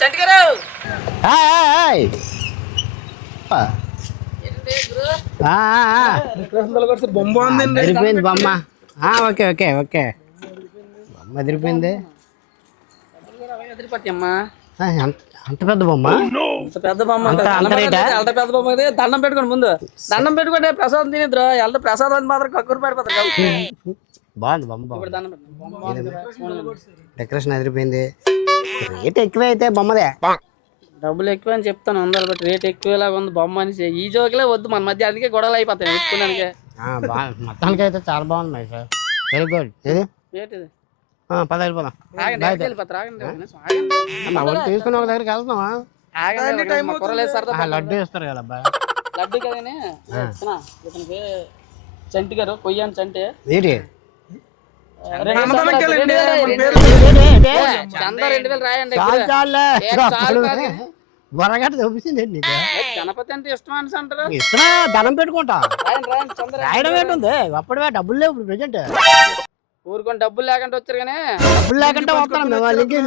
చంటి గారు బొమ్మ బాగుందండి. అదిరిపోయింది బొమ్మ. ఓకే ఓకే ఓకే బొమ్మ అదిరిపోయింది. అమ్మా అంత పెద్ద బొమ్మ, అంత పెద్ద బొమ్మ అంత అంత పెద్ద బొమ్మ అది. దండం పెట్టుకోండి, ముందు దండం పెట్టుకుంటే ప్రసాదం తినేద్దరు ఎల్ల ప్రసాదం అని మాత్రం కక్కురు పడిపోతారు. బాగుంది బొమ్మ, ఇప్పుడు దండం పెట్టండి. డెకరేషన్ అదిరిపోయింది. రేట్ ఎక్కువ అయితే బొమ్మదే. డబ్బులు ఎక్కువ అని చెప్తాను అందరు, బట్ రేట్ ఎక్కువలాగా ఉంది బొమ్మ అని. ఈ జోకులే వద్దు మన మధ్య, అందుకే గొడవలు అయిపోతాయి ఒప్పుకున్నానికి. మొత్తానికి అయితే చాలా బాగుంది సార్, వెరీ గుడ్. ఏది ఏంటిది పద వెళ్ళిపోదాం. తీసుకుని ఒక దగ్గరికి వెళ్తామా? లడ్డు ఇస్తారు కదా అబ్బాయి, లడ్డు కదనే ఇతనికి చంటి గారు కొయ్యాను చంటి ఏంటి చందా 2000 రాయండి. బొరగట్ట చూపించింది నీకు. గణపతి అంటే ఇష్టం అని అంటారు. ఇష్టమా? ధనం పెట్టుకుంటా రాయడం ఏంటుంది, అప్పుడే డబ్బులు లేవు ఇప్పుడు ప్రెజెంట్. ఊరుకొని డబ్బులు లేకుండా వచ్చారు కానీ డబ్బులు లేకుండా వస్తాను.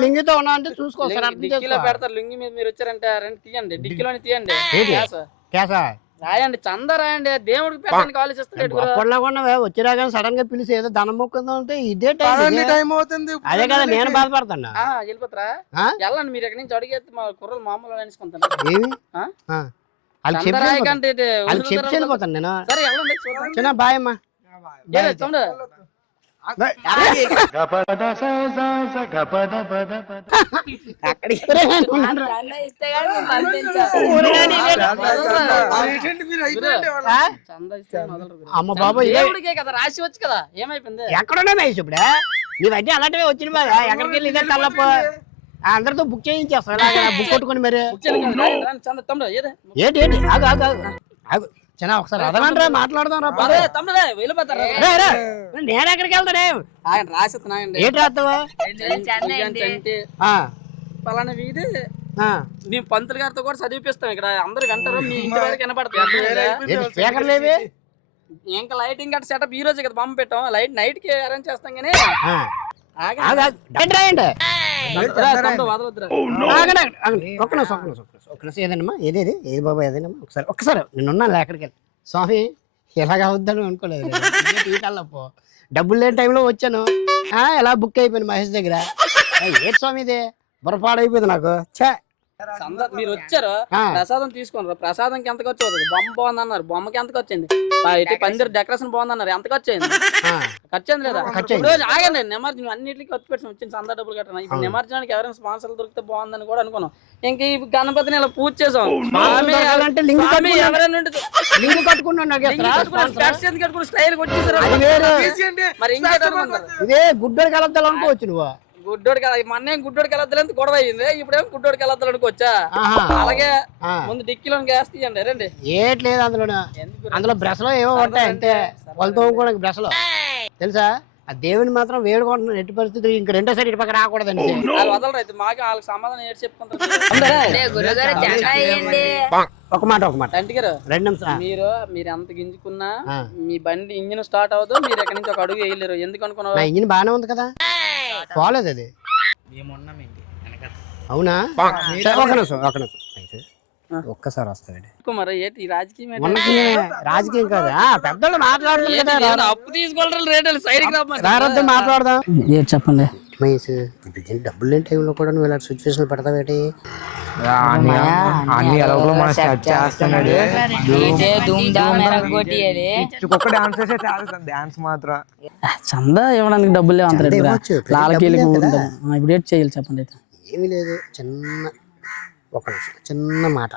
లింగితో ఉన్నా అంటే చూసుకోవాలి. డిక్కీలో పెడతారు, లింగి మీద మీరు వచ్చారంటే రెండు తీయండి, డిక్కీలోని తీయండి. కేసా రాయండి, చందా రాయండి, దేవుడికి పెట్టడానికి ఆలోచిస్తారు. వచ్చిరా కానీ సడన్ గా పిలిచి ఏదో ధనం మొక్కుందా అంటే ఇదే టైం అవుతుంది. అదే కదా నేను బాధపడతాను. వెళ్ళిపోతారా? వెళ్ళండి, మీరు ఎక్కడి నుంచి అడిగేది మా కుర్రలు మామూలు అనేసుకుంటాను. ఏమి చెప్పి వెళ్ళిపోతాను నేను. సరే వెళ్ళండి, చిన్న బాయ్ అమ్మా. తమ్ముడు అమ్మ బాబు దేవుడికే కదా రాసి వచ్చు కదా, ఏమైపోయింది? ఎక్కడున్నా మహేష్ ఇప్పుడు నీవన్నీ అలాంటివి వచ్చిన బాగా ఎక్కడికి వెళ్ళి ఇదే తల్లప్ప అందరితో బుక్ చేయించేస్తాం బుక్ కొట్టుకుని మరి. తమ్ముడు ఏంటి ఏంటి ఆగు ఆగు ఆగు చిన్న ఒకసారి అదనంటే మాట్లాడదాం రా. తమ్ముడు వెళ్ళిపోతారా? నేను ఎక్కడికి వెళ్తానే? ఆయన రాసిస్తున్నాయండి. ఏంటి రాస్తావా? పలానా వీధి మేము పంతులు గారితో కూడా చదివిపిస్తాం. ఇక్కడ అందరు అంటారు, మీ ఇంటి వరకు వినపడతాయి. స్పీకర్ లేవి, ఇంకా లైటింగ్ గట్ట సెటప్ ఈ రోజు కదా బొమ్మ పెట్టాం. లైట్ నైట్ కి అరేంజ్ చేస్తాం కానీ ఏదమ్మా ఏదేది ఏది బాబా ఏదైనా ఒకసారి నేనున్నా ఎక్కడికి వెళ్ళి స్వామి ఎలాగ అవుద్దని అనుకోలేదు. పో డబ్బులు లేని టైంలో వచ్చాను, ఎలా బుక్ అయిపోయింది మహేష్ దగ్గర. ఏంటి స్వామి ఇది బుర్రపాడైపోయింది నాకు. మీరు వచ్చారు, ప్రసాదం తీసుకోండి. ప్రసాదంకి ఎంత ఖర్చు అవుతుంది? బొమ్మ బాగుంది అన్నారు, బొమ్మకి ఎంత ఖర్చు అయింది? పందిరి డెకరేషన్ బాగుంది అన్నారు, ఎంత ఖర్చు అయింది? ఖర్చు అయింది లేదా? ఆగండి, నిమజ్జనం అన్నింటికి ఖర్చు పెట్టాం, వచ్చింది చందా డబ్బులు కట్టాను. ఇప్పుడు నిమజ్జనానికి ఎవరైనా స్పాన్సర్లు దొరికితే బాగుందని కూడా అనుకున్నాం. ఇంక ఈ గణపతిని ఇలా పూజ చేసాం. స్టైల్ వచ్చేసారు. మరి ఇదే గుడ్డోడి కలద్దాలు అనుకోవచ్చు నువ్వు. గుడ్డోడికి మొన్నేం గుడ్డోడికి వెళ్ళద్దు గొడవ అయింది, ఇప్పుడేం గుడ్డోడికి వెళ్ళద్దు అనుకోవచ్చా? అలాగే ముందు డిక్కీలో గ్యాస్ తీయండి రండి. ఏట్లేదు అందులో బ్రష్ లో ఏవో ఉంటాయి అంతే, వాళ్ళతో బ్రష్ లో తెలుసా. ఆ దేవుని మాత్రం వేడుకుంటున్నాను ఎట్టి పరిస్థితులు ఇంక రెండోసారి ఇటు పక్క రాకూడదండి. వాళ్ళు వదలరు, అయితే మాకు వాళ్ళకి సమాధానం ఏడు చెప్పుకుంటారు. ఒక మాట చంటి గారు 2 నిమిషాలు మీరు ఎంత గింజుకున్నా మీ బండి ఇంజిన్ స్టార్ట్ అవ్వదు, మీరు ఎక్కడి నుంచి ఒక అడుగు వేయలేరు. ఎందుకు అనుకున్నారు? ఇంజిన్ బాగానే ఉంది కదా, పోలేదు అది. అవునా? ఒక్కసారి వస్తాడు మరి ఏంటి రాజకీయం? రాజకీయం కాదు, పెద్దలు మాట్లాడుతున్నారు. అప్పు తీసుకోవాలి రేటు సైడ్ మాట్లాడదాం. చెప్పండి మహేష్, డబ్బులు లేని టైంలో కూడా నువ్వు ఇలా సిచ్యువేషన్ పెడతావేటి? చందా ఇవ్వడానికి డబ్బులు ఇప్పుడు ఏం చేయాలి చెప్పండి? ఏమీ లేదు, చిన్న మాట.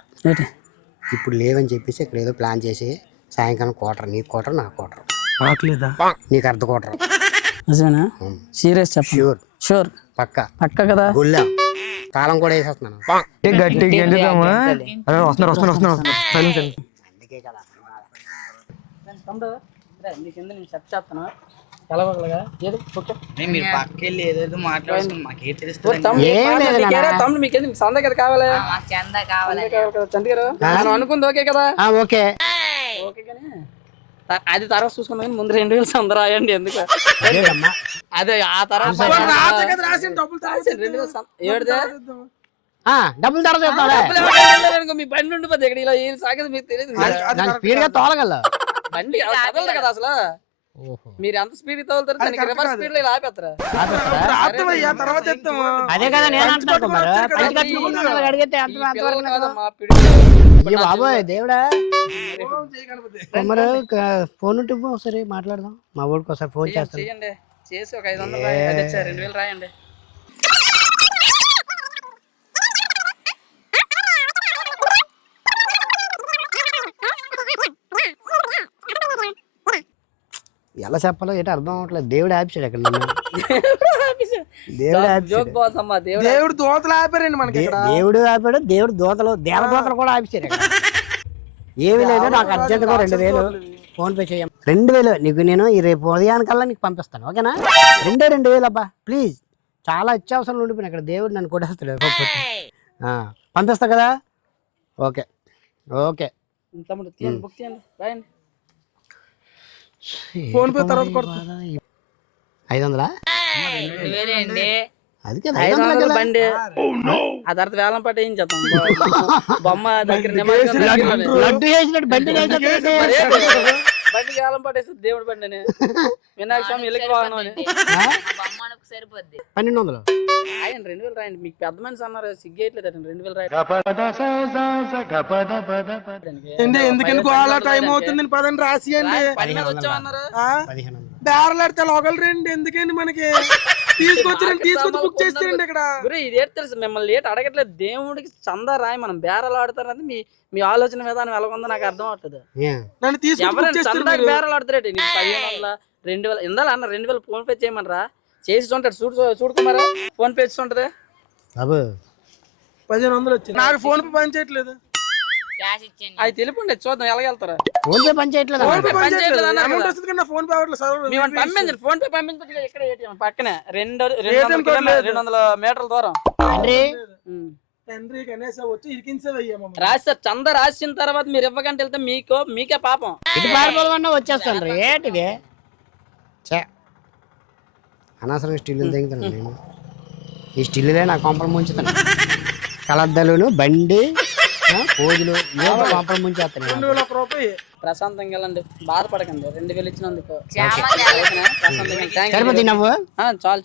ఇప్పుడు లేవని చెప్పేసి ఇక్కడ ఏదో ప్లాన్ చేసి సాయంకాలం క్వార్టర్, నీ క్వార్టర్ నా క్వార్టర్, నీకు అర్ధ క్వార్టర్. నిజమేనా? సీరియస్ చెప్పు. షూర్ పక్క కదా. గుళ్ళ తాళం కూడా వేసేస్తున్నాను. చెప్తాను సందా కదా కావాలి అనుకుంది. ఓకే కదా? ఓకే ఓకే కానీ అది తర్వాత చూసుకున్నా కానీ ముందు 2000 సంద రాయండి. ఎందుకు అదే ఆ తర్వాత డబ్బులు తర్వాత చెప్తావులే. డబ్బులు ఎవరికైనా అనుకో, మీ బండి ఉండిపోద్ది ఇక్కడ. ఇలా ఏం సాగదు మీకు తెలియదు. దాన్ని స్పీడ్ గా తోలగల. బండి కదలదు కదా అసలు. మీరు ఎంత స్పీడ్ తోలుతారు, దానికి రివర్స్ స్పీడ్ లో ఇలా ఆపేస్తారా? రాత్రయ్యా తర్వాత ఎత్తాము. అదే కదా నేను అంటున్నాను కుమారు. పంచి కట్టుకున్నాను అడిగితే అంతవరకు కదా. మా పిడి అయ్యో బాబోయ్ దేవుడా. కుమారు ఫోన్ ఉంటే ఇవ్వు, ఒకసారి మాట్లాడదాం. మా ఊరికి ఒకసారి ఫోన్ చేస్తాను. చేయండి, చేసి ఒక 500 రాయండి. 2000 రాయండి. ఎలా చెప్పాలో ఏంటో అర్థం అవ్వట్లేదు. దేవుడు ఆపిచాడు అక్కడ నన్ను. దేవుడు ఆపిచాడు. జోక్ బాస్ అమ్మా, దేవుడు దేవుడు దోతలు ఆపారండి మనకి ఇక్కడ. దేవుడు ఆపాడు. దేవుడు దోతలు దేవదోతలు కూడా ఆపిచారు అక్కడ. ఏమీ లేదు, నాకు అర్జెంట్గా 2000 ఫోన్ పే చేయం. 2000 నీకు నేను ఈ రేపు ఉదయానికల్లా నీకు పంపిస్తాను, ఓకేనా? 2000 అబ్బా ప్లీజ్. చాలా అత్యవసరం ఉండిపోయినా ఇక్కడ. దేవుడు నన్ను కొట్టేస్తాడు. పంపిస్తా కదా. Okay okay. తమ్ముడు తీయండి, బుక్ చేయండి, రాయండి. ఫోన్ పే తర్వాత కొడతా. 500 2000 అండి. అది కదా 500 బండి. ఆ తర్వాత వేలం పాట ఏం చేద్దాం. బొమ్మ దగ్గర లడ్డు వేసినట్టు బండి బండి వేలం పాట వేస్తుంది. దేవుడి బండి అని వినాయక స్వామి ఇళ్ళకి వాహనం అని. 1200 రాయండి, 2000 రాయండి. మీకు పెద్ద మనిషి అన్నారు, సిగ్గేయట్లేదు. 2000 రాయండి. ఎందుకని గోళ టైం అవుతుంది పదండి రాసియండి. పని మీద వచ్చామన్నారు. 1500 బేరలాడితే లోకల్ రండి. ఎందుకండి మనకి తీసుకొచ్చి బుక్ చేస్తారండి ఇక్కడ. గురే ఇది ఏంటి తెలుసు, మిమ్మల్ని ఏటి అడగట్లేదు. దేవుడికి చందా రాయి, మనం బేరాలు ఆడతారంటే మీ ఆలోచన విధానం ఎలా ఉందో నాకు అర్థం అవుతుంది. నన్ను తీసుకొచ్చి బుక్ ఎవరైనా చేస్తారు చందాకి బేరాలు ఆడతారేటి? నీకు 1500 2000 ఇందాలు అన్న 2000 ఫోన్ పే చేయమనరా? చేసి ఉంటాడు. చూడుకోమారా ఫోన్ పే ఉంటది. బాబు 1500 వచ్చింది. నాకు ఫోన్ పే పని చేయట్లేదు. అది తెలుపుండే చూద్దాం ఎలాగెళ్తారా. ఫోన్ పే పని చేయట్లేదు. ఫోన్ పే పని పని చేయట్లేదు చేయట్లేదు. అన్నారు అమౌంట్ కదా. వస్తుంది కానీ నా ఫోన్ పే అవ్వట్లేదు. సర్వర్ మేము పంపించండి, ఫోన్ పే పంపించండి. ఇక్కడ ATM పక్కనే 200 మీటర్ల దూరం. తండ్రి తండ్రి కనీసం వచ్చి ఇరికించేవయ్యాము. రాశారు చంద రాసిన తర్వాత మీరు ఇవ్వకంటే వెళ్తే మీకే పాపం. ఇటు పారిపోవాలన్నా వచ్చేస్తాను. ఏంటిది అనవసరం స్టిల్ తెగుతాను నేను. ఈ స్టిల్లే నా కొంపలు ముంచుతాను. కలద్దలును బండి పోజులు కొంపలు ముంచేస్తాను. 2001 రూపాయి. ప్రశాంతంగా వెళ్ళండి, బాధపడకండి. 2000 ఇచ్చినందుకు ఓకేనా? ప్రశాంతంగా థాంక్యూ. సరిపోతుంది నవ్వు. చాలు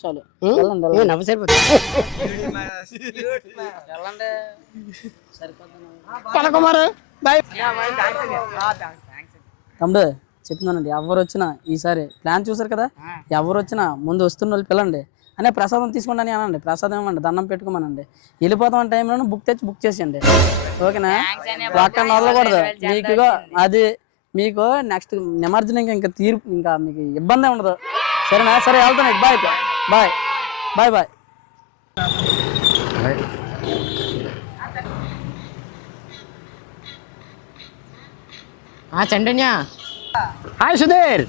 వెళ్ళండి, ఏ నవ్వు సరిపోతుంది. వెళ్ళండి సరిపోతుంది. పదకుమారు బాయ్. తమ్ముడు చెప్తున్నానండి, ఎవరు వచ్చినా ఈసారి ప్లాన్ చూసారు కదా, ఎవరు వచ్చినా ముందు వస్తున్న వాళ్ళు పిల్లండి అనే ప్రసాదం తీసుకోండి అని అనండి. ప్రసాదం ఇవ్వండి, దండం పెట్టుకోమనండి. వెళ్ళిపోతాం టైంలో బుక్ చేసేయండి, ఓకేనా? ఒక్క వదలకూడదు. మీకు అది మీకు నెక్స్ట్ నిమజ్జనం ఇంకా ఇంకా మీకు ఇబ్బంది ఉండదు, సరేనా? సరే వెళ్తాను. Bye bye bye bye. చండన్యా హాయ్ సుధీర్.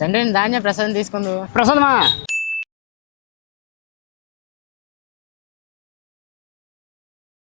చండన్ ధాన్య ప్రసాదం తీసుకుందు. ప్రసాదమా